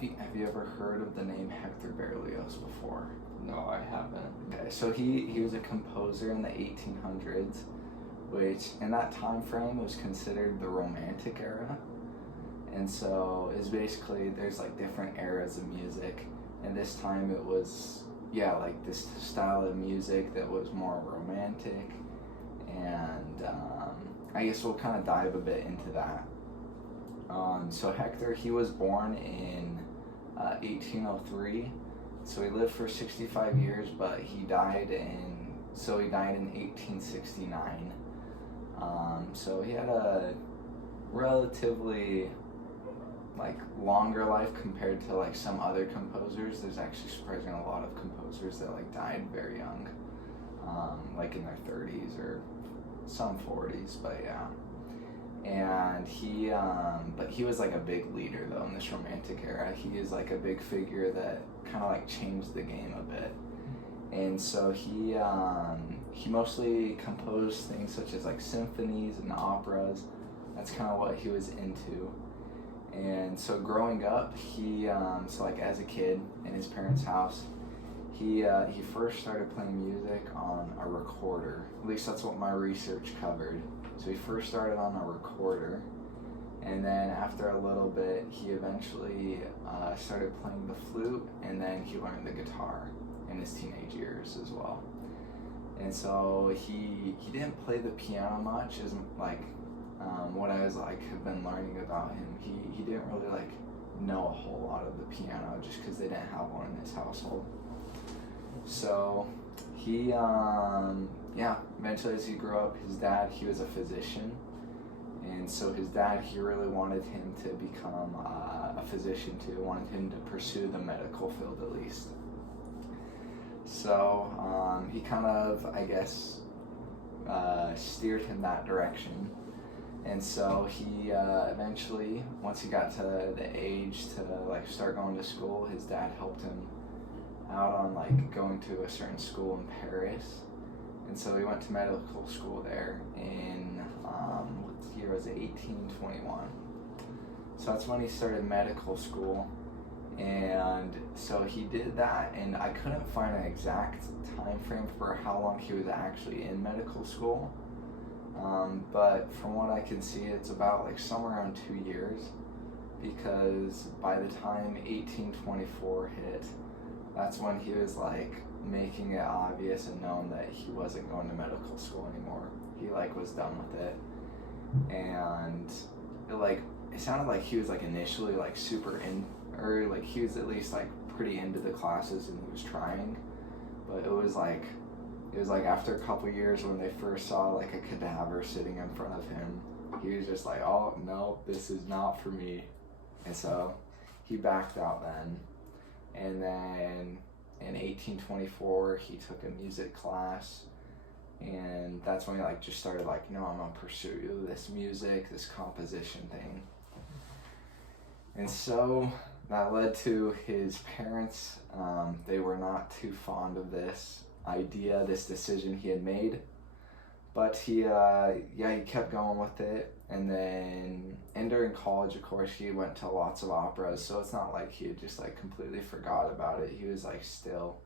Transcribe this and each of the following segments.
Have you ever heard of the name Hector Berlioz before? No, I haven't. Okay, so he was a composer in the 1800s, which in that time frame was considered the Romantic era. And so it's basically, there's like different eras of music, and this time it was, yeah, like this style of music that was more romantic, and I guess we'll kind of dive a bit into that. So Hector, he was born in 1803, so he lived for 65 years, but he died in 1869. So he had a relatively like longer life compared to like some other composers. There's actually surprisingly a lot of composers that like died very young, like in their 30s or some 40s, but yeah. And but he was like a big leader though in this Romantic era. He is like a big figure that kind of like changed the game a bit. And so he mostly composed things such as like symphonies and operas. That's kind of what he was into. And so growing up, so like as a kid in his parents' house, he first started playing music on a recorder. At least that's what my research covered. So he first started on a recorder, and then after a little bit, he eventually started playing the flute, and then he learned the guitar in his teenage years as well. And so he didn't play the piano much, as like what I was like have been learning about him. He didn't really like know a whole lot of the piano just because they didn't have one in his household. So he eventually as he grew up, his dad, he was a physician, and so his dad, he really wanted him to become a physician too, wanted him to pursue the medical field at least. So he kind of, I guess, steered him that direction. And so he eventually, once he got to the age to like start going to school, his dad helped him out on like going to a certain school in Paris. And so he went to medical school there in, what year was it, 1821. So that's when he started medical school. And so he did that, and I couldn't find an exact time frame for how long he was actually in medical school. But from what I can see, it's about like somewhere around 2 years, because by the time 1824 hit, that's when he was like making it obvious and known that he wasn't going to medical school anymore. He like was done with it, and it sounded like he was like initially like super in, or like he was at least like pretty into the classes and he was trying, but it was like after a couple years when they first saw like a cadaver sitting in front of him, he was just like, oh no, this is not for me. And so he backed out then. And then in 1824 he took a music class, and that's when he like just started like, I'm gonna pursue this music, this composition thing. And so that led to his parents, they were not too fond of this idea, this decision he had made, but he kept going with it. And then during college, of course, he went to lots of operas, so it's not like he had just like completely forgot about it. He was like still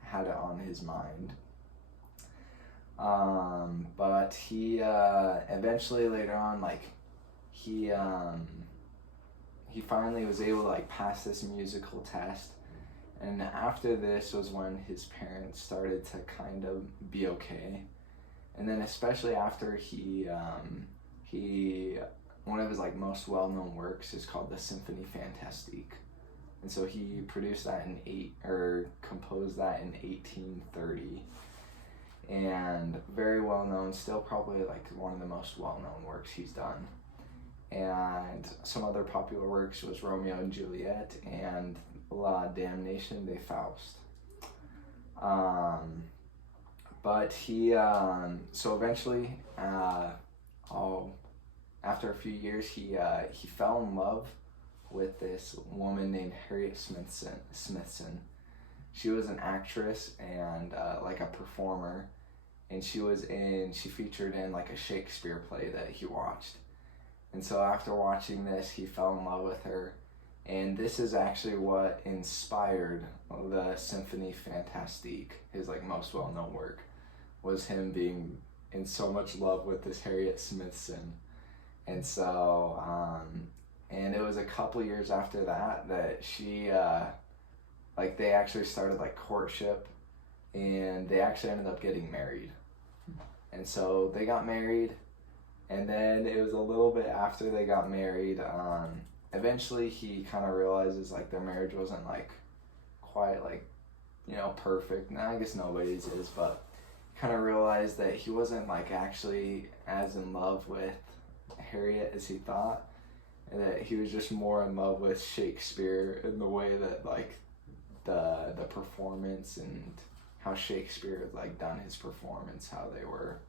had it on his mind. But he eventually later on, like he finally was able to like pass this musical test. And after this was when his parents started to kind of be okay. And then especially after he one of his like most well-known works is called the Symphonie Fantastique. And so he produced that composed that in 1830. And very well known, still probably like one of the most well-known works he's done. And some other popular works was Romeo and Juliet and La Damnation de Faust. But he, so eventually, after a few years, he fell in love with this woman named Harriet Smithson. She was an actress and like a performer, and she featured in like a Shakespeare play that he watched. And so after watching this, he fell in love with her, And this is actually what inspired the Symphonie Fantastique, his like most well-known work, was him being in so much love with this Harriet Smithson. And so, and it was a couple years after that that she, like they actually started like courtship, and they actually ended up getting married. And so they got married, and then it was a little bit after they got married, eventually he kind of realizes like their marriage wasn't like quite like, you know, perfect. Now I guess nobody's is, but kind of realized that he wasn't like actually as in love with Harriet as he thought, and that he was just more in love with Shakespeare in the way that like the performance and how Shakespeare had like done his performance, how they were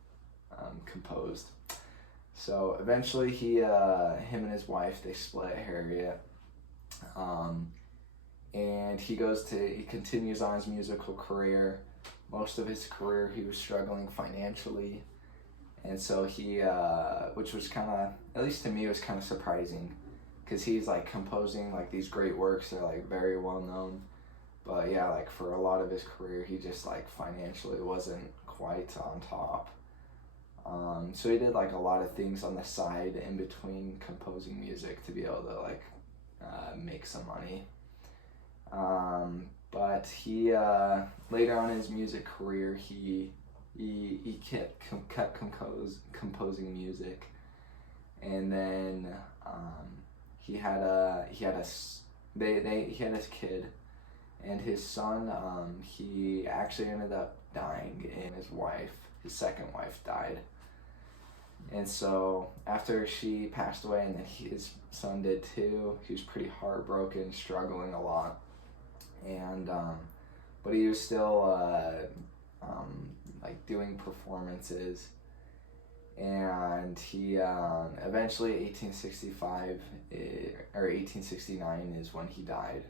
composed. So eventually him and his wife, they split Harriet, and he continues on his musical career. Most of his career he was struggling financially, and so he, which was kind of, at least to me, was kind of surprising, because he's like composing like these great works that are like very well known, but yeah, like for a lot of his career he just like financially wasn't quite on top. So he did like a lot of things on the side in between composing music to be able to like make some money. But he later on in his music career he kept composing music, and then he had his kid, and his son, he actually ended up dying, and his second wife died. And so after she passed away, and then his son did too, he was pretty heartbroken, struggling a lot. And but he was still like doing performances, and he eventually 1865 or 1869 is when he died.